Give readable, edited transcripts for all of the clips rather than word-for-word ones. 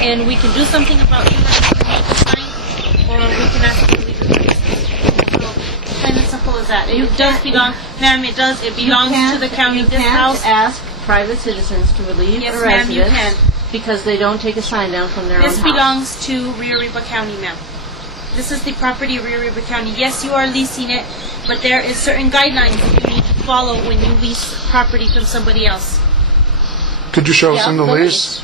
and we can do something about you having to sign, or we can ask you to leave the premises. So, plain and simple as that. It does belong, ma'am, it does. It belongs to the county. This house. Ask private citizens to relieve the residents. Yes, ma'am, you can. Because they don't take a sign down from their own house. This belongs to Rio Arriba County, ma'am. This is the property of Rio Arriba County. Yes, you are leasing it, but there is certain guidelines that you need to follow when you lease property from somebody else. Could you show us in the lease?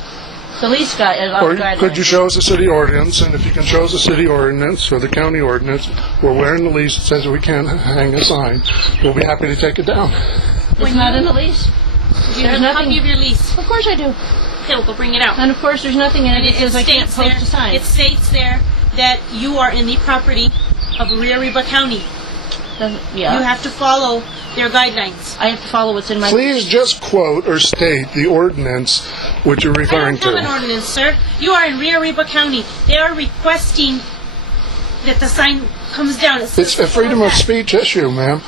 The lease guidelines. Or could you show us the city ordinance? And if you can show us the city ordinance or the county ordinance, where in the lease it says that we can't hang a sign, we'll be happy to take it down. It's not in the lease. Do you have a copy of your lease? Of course I do. Okay, we'll go bring it out. And of course there's nothing in it that says I can't post a sign. It states there that you are in the property of Rio Arriba County. Yeah. You have to follow their guidelines. I have to follow what's in my Please just quote or state the ordinance which you're referring to. I don't have an ordinance, sir. You are in Rio Arriba County. They are requesting that the sign comes down. It's a freedom of speech issue, ma'am.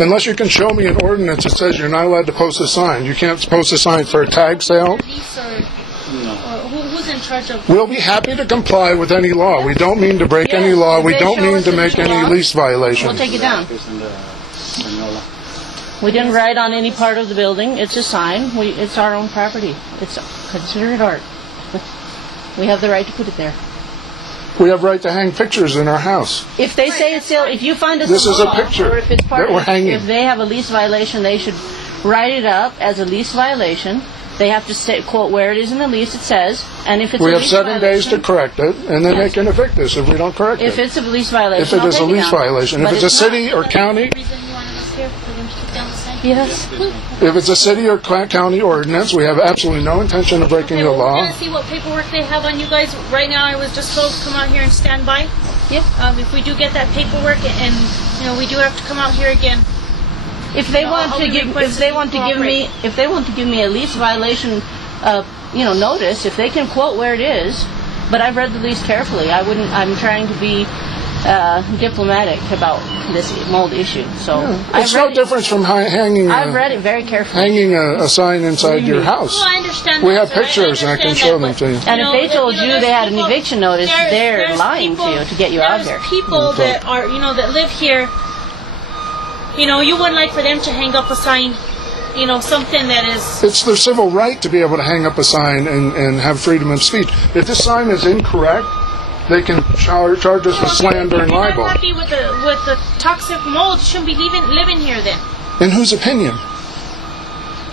Unless you can show me an ordinance that says you're not allowed to post a sign. You can't post a sign for a tag sale. Who's in charge of... We'll be happy to comply with any law. We don't mean to break any law. We don't mean to make any lease violation. We'll take it down. We didn't write on any part of the building. It's a sign. It's our own property. It's considered art. We have the right to put it there. We have right to hang pictures in our house. If they say it's still, if you find this is a picture or if it's part that we're hanging. If they have a lease violation, they should write it up as a lease violation. They have to say, quote where it is in the lease. It says, and if it's we have 7 days to correct it, and then they can evict us if we don't correct it. If it's a lease violation, if it is a lease violation, if it's a city or county. Yes. If it's a city or county ordinance, we have absolutely no intention of breaking the law. We're going to see what paperwork they have on you guys. Right now, I was just told to come out here and stand by. Yeah. If we do get that paperwork, and we do have to come out here again. If they want to give me a lease violation, notice. If they can quote where it is, but I've read the lease carefully. I'm trying to be diplomatic about this mold issue. So it's no difference from hanging. I've read it very carefully. Hanging a sign inside your house. Well, I understand. We have pictures, and I can show them to you. And if they told you they had an eviction notice, they're lying to you to get you out here. There's people that are, that live here. You wouldn't like for them to hang up a sign. Something that is. It's their civil right to be able to hang up a sign and have freedom of speech. If this sign is incorrect, they can charge us with slander and libel. If you're not happy with the toxic mold, you shouldn't be living here then. In whose opinion?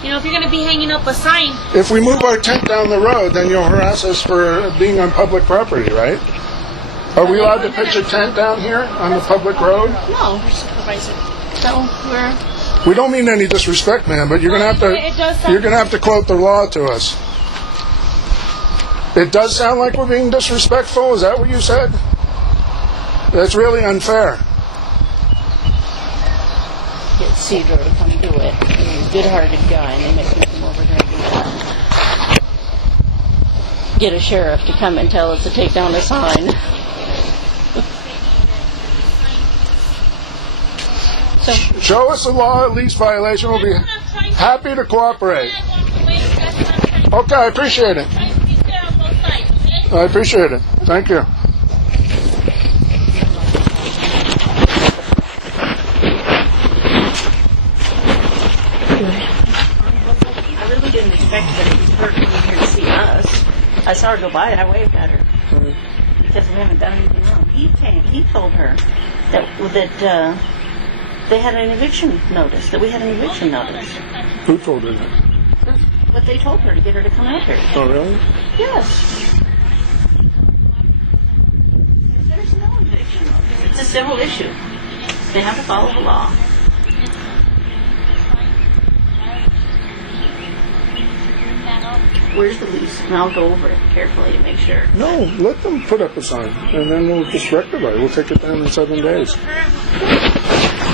If you're going to be hanging up a sign. If we move our tent down the road, then you'll harass us for being on public property, right? Are we allowed to pitch a tent down here on the public road? No, we're supervising. So we don't mean any disrespect, ma'am, but you're going to have to quote the law to us. It does sound like we're being disrespectful. Is that what you said? That's really unfair. Get Cedro to come do it. He's a good-hearted guy, and they make me come over here and do that. Get a sheriff to come and tell us to take down the sign. So, show us the law, lease violation. We'll be happy to cooperate. Okay, I appreciate it. I appreciate it. Thank you. I really didn't expect that it was her coming here to see us. I saw her go by and I waved at her. Because we haven't done anything wrong. He told her that they had an eviction notice, that we had an eviction notice. Who told her that? But they told her to get her to come out here. Oh, really? Yes. There's no eviction notice. It's a civil issue. They have to follow the law. Where's the lease? And I'll go over it carefully to make sure. No, let them put up a sign, and then we'll just rectify it. We'll take it down in 7 days.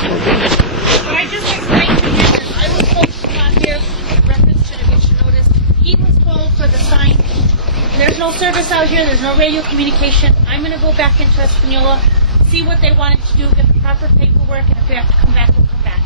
I just explained to him. I was told to come out here in reference to the eviction notice. He was told for the sign. There's no service out here. There's no radio communication. I'm going to go back into Espanola, see what they wanted to do, get the proper paperwork, and if we have to come back, we'll come back.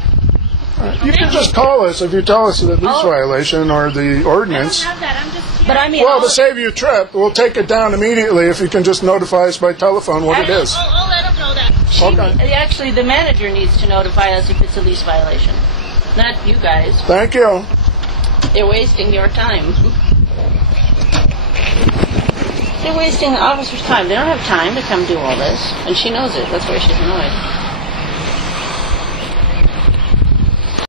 You can just call us if you tell us the lease violation or the ordinance. I don't have that. I'm just But I mean, Well, to save you a trip, we'll take it down immediately if you can just notify us by telephone what it is. I'll let them know that. Okay. Actually, the manager needs to notify us if it's a lease violation. Not you guys. Thank you. They're wasting your time. They're wasting the officer's time. They don't have time to come do all this. And she knows it. That's why she's annoyed.